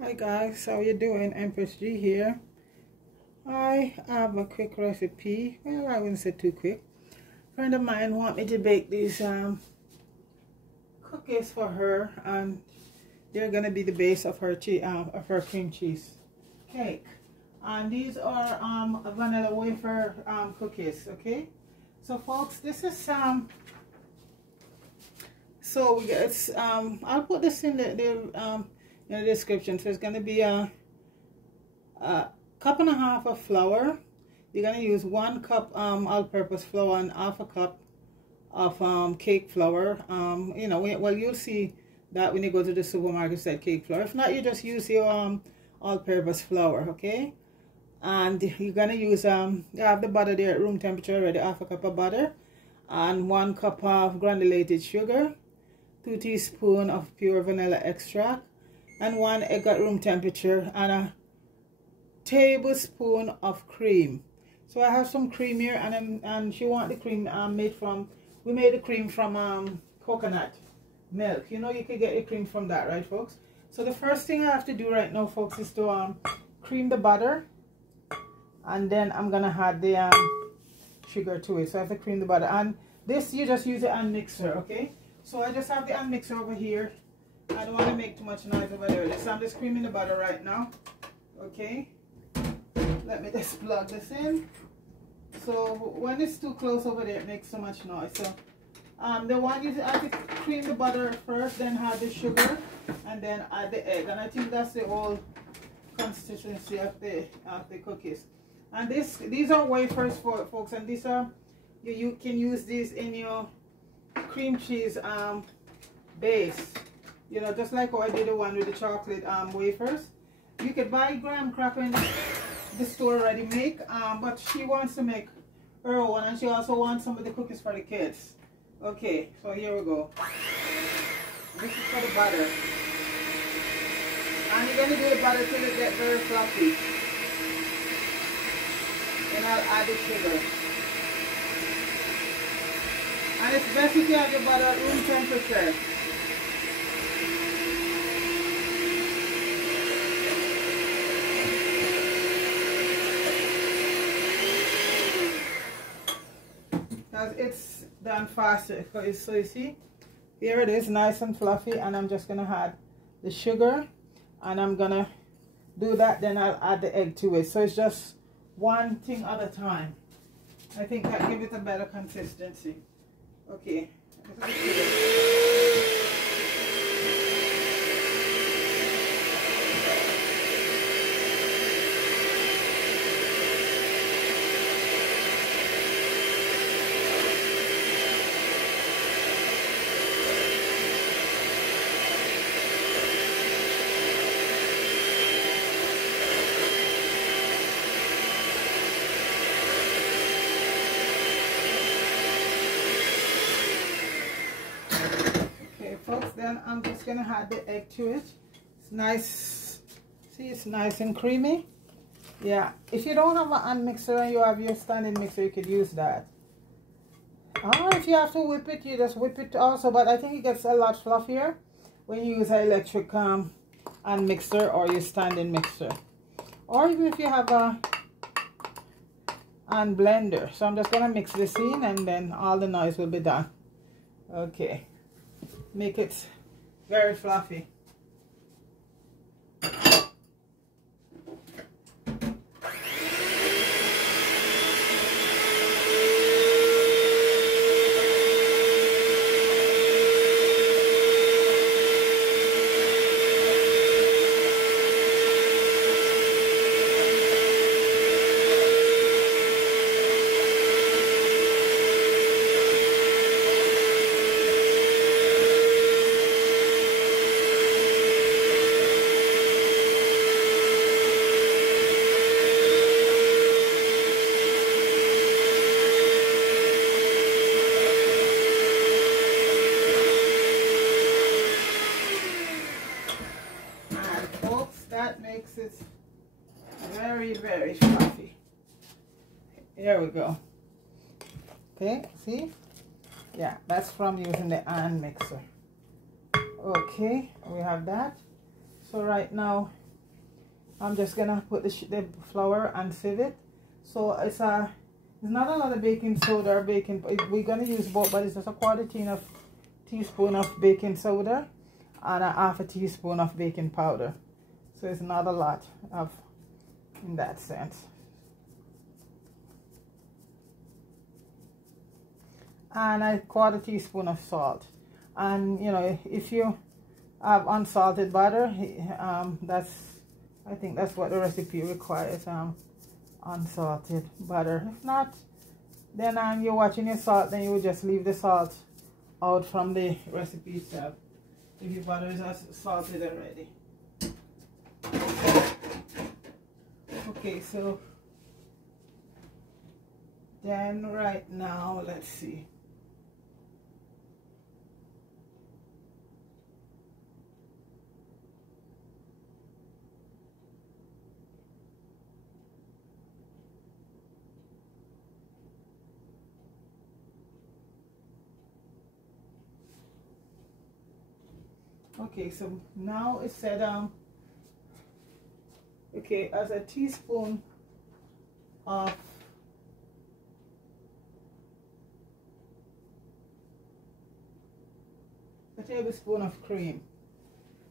Hi guys, how you doing? Empress G here. I have a quick recipe. Well, I wouldn't say too quick. A friend of mine want me to bake these cookies for her, and they're gonna be the base of her cream cheese cake. And these are vanilla wafer cookies. Okay, so folks, this is so it's I'll put this in the description. So it's going to be a cup and a half of flour. You're going to use 1 cup all-purpose flour and half a cup of cake flour. Well, you'll see that when you go to the supermarket, said cake flour. If not, you just use your all-purpose flour. Okay, and you're going to use you have the butter there at room temperature already, half a cup of butter, and 1 cup of granulated sugar, 2 teaspoons of pure vanilla extract, and 1 egg at room temperature, and a tablespoon of cream. So I have some cream here, and she want the cream we made the cream from coconut milk. You know, you can get your cream from that, right folks? So the first thing I have to do right now, folks, is to cream the butter, and then I'm gonna add the sugar to it. So I have to cream the butter, and this you just use the hand mixer. Okay, so I just have the hand mixer over here. I don't want to make too much noise over there. So I'm just creaming the butter right now. Okay, let me just plug this in. So when it's too close over there, it makes so much noise. So the one you have to cream the butter first, then add the sugar, and then add the egg. And I think that's the whole consistency of the cookies. And these are wafers, for folks, and these are you can use these in your cream cheese base. You know, just like how I did the one with the chocolate wafers. You could buy graham cracker in the store already make, but she wants to make her own, and she also wants some of the cookies for the kids. Okay, so here we go. This is for the butter. And you're going to do the butter till it gets very fluffy. Then I'll add the sugar. And it's best if you have your butter at room temperature. It's done faster. So you see, here it is, nice and fluffy, and I'm just gonna add the sugar, and I'm gonna do that, then I'll add the egg to it. So it's just one thing at a time. I think that gives it a better consistency. Okay, this is the sugar. Folks, then I'm just gonna add the egg to it. It's nice. See, it's nice and creamy. Yeah, if you don't have a hand mixer and you have your standing mixer, you could use that. Or if you have to whip it, you just whip it also, but I think it gets a lot fluffier when you use an electric hand mixer or your standing mixer, or even if you have a hand blender. So I'm just gonna mix this in, and then all the noise will be done. Okay, make it very fluffy. That makes it very, very fluffy. Here we go. Okay, see? Yeah, that's from using the hand mixer. Okay, we have that. So right now I'm just gonna put the flour and sieve it. So it's not a lot of baking soda or baking. We're gonna use both, but it's just a quarter teaspoon of baking soda and a half a teaspoon of baking powder. So it's not a lot of in that sense. And a quarter teaspoon of salt. And you know, if you have unsalted butter, I think that's what the recipe requires, unsalted butter. If not, then you're watching your salt, then you would just leave the salt out from the recipe itself if your butter is salted already. Okay, so then right now, let's see. Okay, so now it said okay, as a teaspoon of a tablespoon of cream.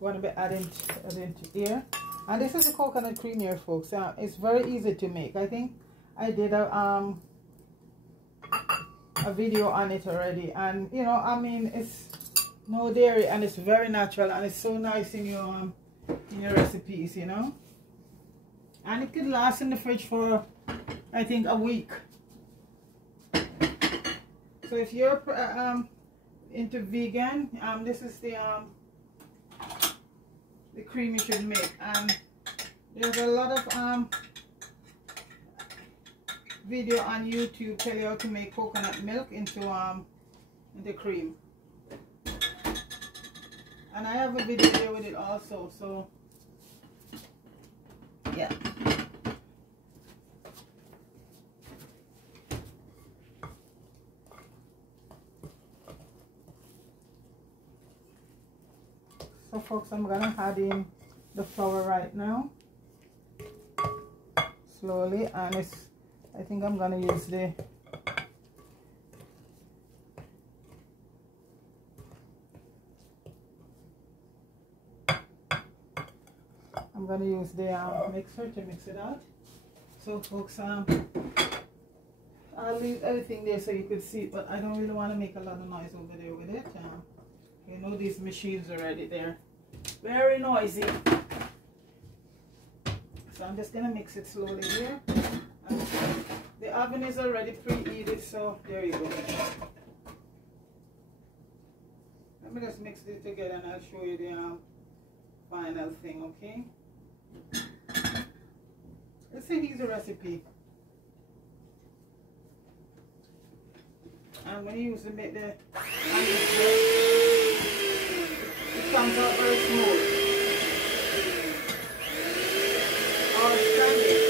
We're going to be adding to here. And this is the coconut cream here, folks. It's very easy to make. I think I did a video on it already, and you know, I mean, it's no dairy and it's very natural, and it's so nice in your recipes, you know. And it could last in the fridge for, I think, a week. So if you're into vegan, this is the cream you should make. And there's a lot of video on YouTube tell you how to make coconut milk into cream. And I have a video there with it also, so yeah. So folks, I'm gonna add in the flour right now, slowly, and I think I'm gonna use the mixer to mix it out. So folks, I'll leave everything there so you could see it, but I don't really want to make a lot of noise over there with it. You know, these machines already there, very noisy. So I'm just gonna mix it slowly here. And the oven is already preheated, so there you go. Let me just mix it together and I'll show you the final thing, okay? Let's say here's a recipe. And when you use to make it comes out very smooth. Or standing.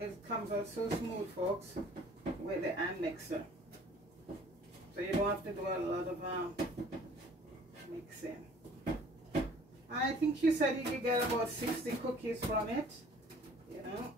It comes out so smooth, folks, with the hand mixer. So you don't have to do a lot of mixing. I think she said you could get about 60 cookies from it, you know.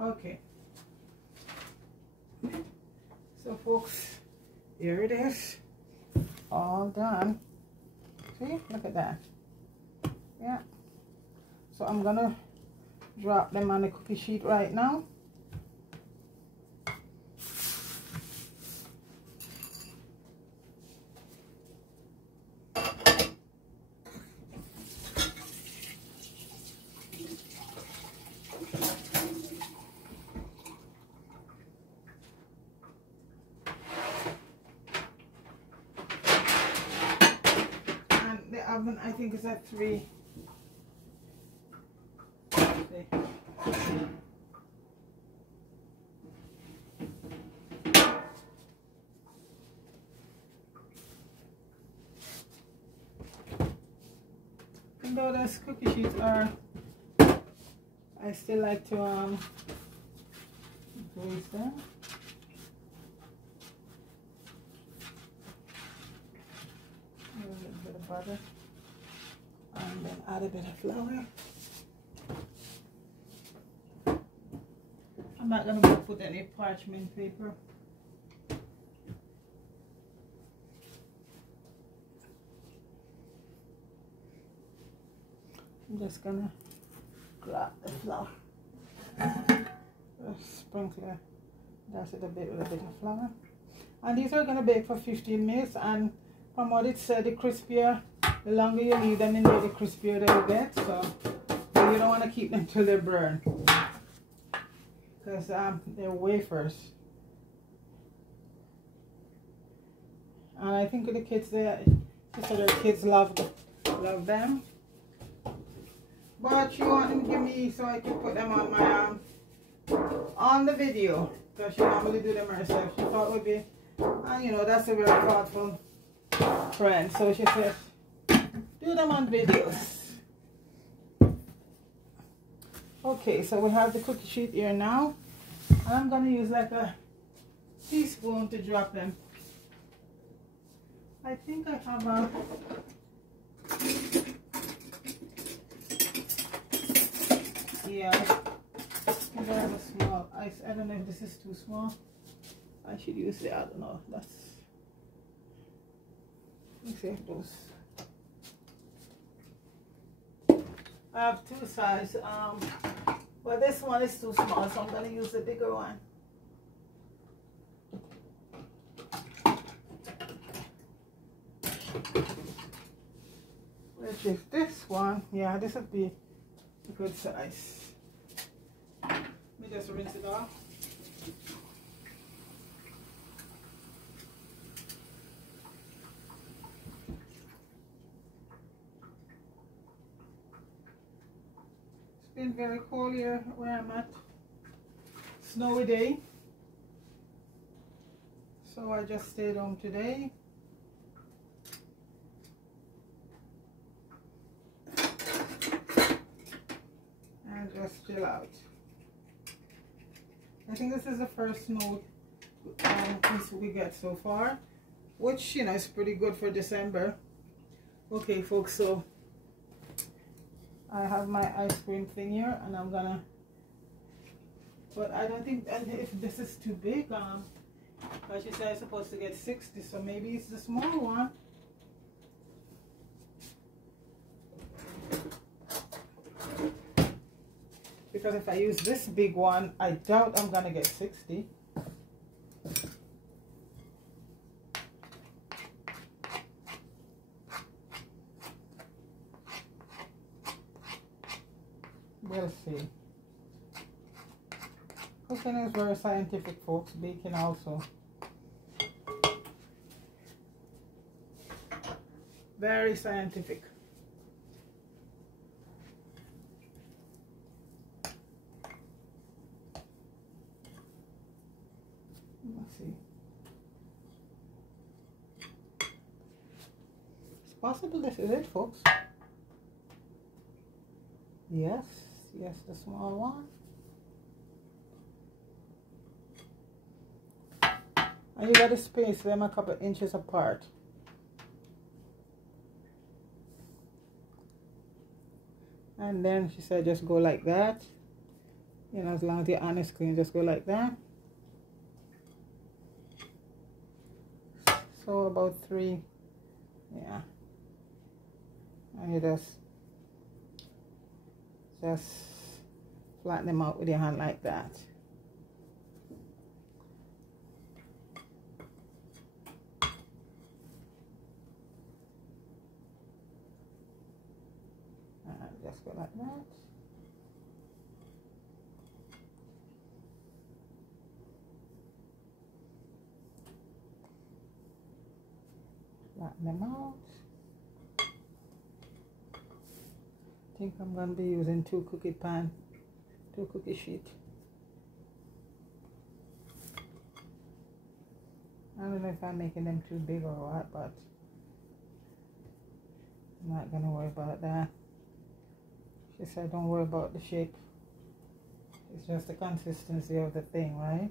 Okay. So folks, here it is. All done. See? Look at that. Yeah. So I'm gonna drop them on the cookie sheet right now. Oven, I think it's at 3. Even though those cookie sheets are, I still like to grease them. A little bit of butter. And then add a bit of flour. I'm not going to put any parchment paper. I'm just going to grab the flour. Sprinkle that's it a bit with a bit of flour. And these are going to bake for 15 minutes. And from what it said, the crispier, the longer you leave them in there, the crispier they'll get. So you don't want to keep them till they burn, because they're wafers. And I think the kids, she said her kids love them. But she wanted to give me so I could put them on my on the video, because she normally do them herself. She thought it would be, and you know, that's a very thoughtful friend. So she said, do them on videos. Okay, so we have the cookie sheet here now, and I'm going to use like a teaspoon to drop them. I think I have a very small. I don't know if this is too small. I should use the, I don't know, that's, let's see if those. I have 2 sizes, but this one is too small, so I'm going to use the bigger one. Which is this one. Yeah, this would be a good size. Let me just rinse it off. Been very cold here where I'm at. Snowy day, so I just stayed home today. And just chill out. I think this is the first snow we get so far, which, you know, is pretty good for December. Okay folks, so I have my ice cream thing here, and I'm gonna, but I don't think, and if this is too big, because she said I'm supposed to get 60, so maybe it's the small one. Because if I use this big one, I doubt I'm gonna get 60. We'll see. Cooking is very scientific, folks. Baking also. Very scientific. Let's see. It's possible this is it, folks. Yes. Yes, the small one. And you got to space them a couple inches apart. And then she said just go like that. You know, as long as your hand is clean, just go like that. So about 3, yeah. And you just flatten them out with your hand like that. And just go like that. Flatten them out. I think I'm going to be using 2 cookie sheet. I don't know if I'm making them too big or what, but I'm not going to worry about that. She said don't worry about the shape. It's just the consistency of the thing, right?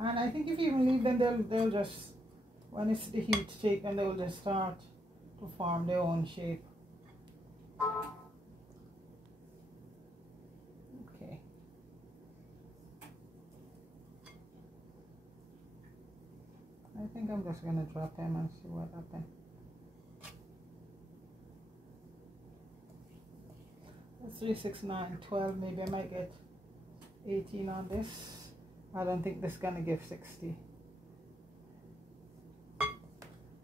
And I think if you even leave them, they'll just, when it's the heat shake, and they'll just start to form their own shape. Okay. I think I'm just gonna drop them and see what happens. That's 3, 6, 9, 12. Maybe I might get 18 on this. I don't think this is gonna give 60.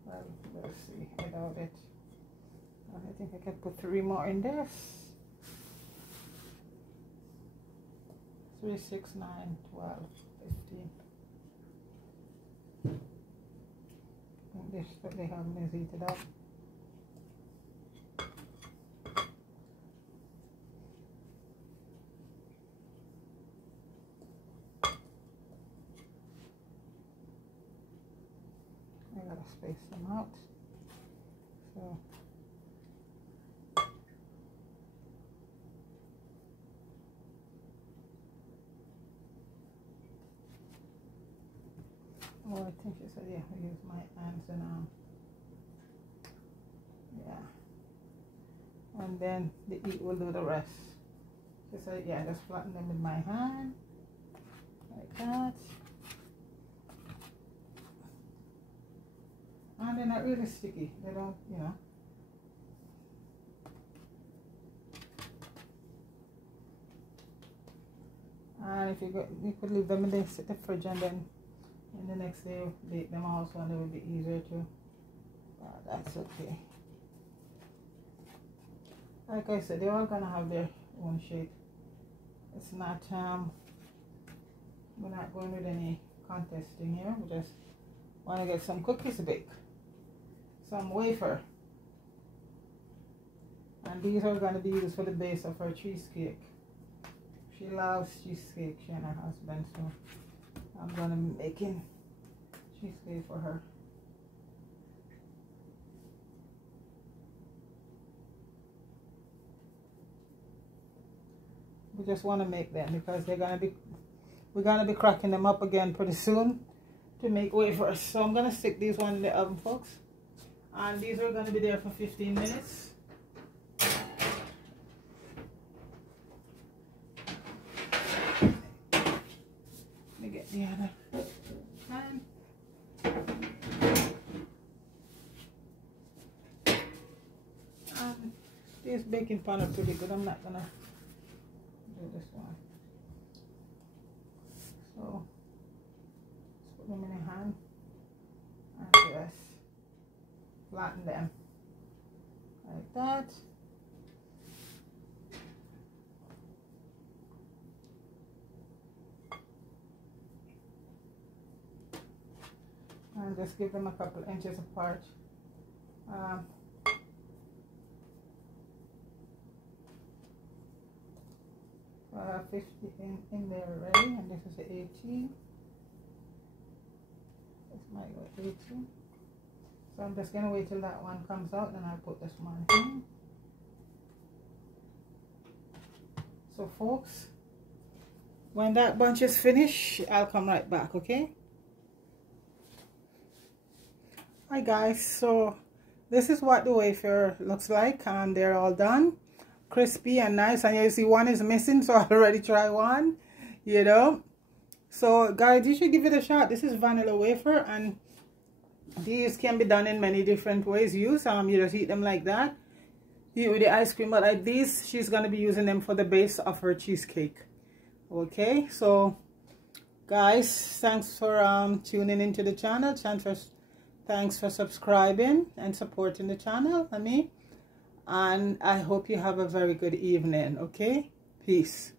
Well, we'll see without it. I think I can put 3 more in this. 3, 6, 9, 12, 15. I think this that they have is heated up. I gotta space them out. So oh, I think she said, yeah, I use my hands and yeah. And then the heat will do the rest. She said, yeah, just flatten them with my hand. Like that. And they're not really sticky. They don't, you know. And if you could leave them in the fridge, and then in the next day bake them also, and it will be easier too. But that's okay. Like I said, they're all gonna have their own shape. It's not we're not going with any contesting here. We just want to get some cookies to bake, some wafer, and these are going to be used for the base of her cheesecake. She loves cheesecake, she and her husband, so I'm going to be making cheesecake for her. We just want to make them because we're gonna be cracking them up again pretty soon to make wafers. So I'm gonna stick these one in the oven, folks, and these are gonna be there for 15 minutes. Let me get the other pan. And this baking pan are pretty good. I'm not gonna do this one. So just put them in a hand and just flatten them like that. And just give them a couple inches apart. So I have 50 in there already, and this is the 18. This might go 18. So I'm just going to wait till that one comes out, and I'll put this one in. So folks, when that bunch is finished, I'll come right back, okay? Hi guys, so this is what the wafer looks like, and they're all done, crispy and nice. And you see one is missing, so I already try one, you know. So guys, you should give it a shot. This is vanilla wafer, and these can be done in many different ways. You just eat them like that, eat with the ice cream, but like these, she's gonna be using them for the base of her cheesecake. Okay, so guys, thanks for tuning into the channel. Thanks for subscribing and supporting the channel and me, and I hope you have a very good evening. Okay, peace.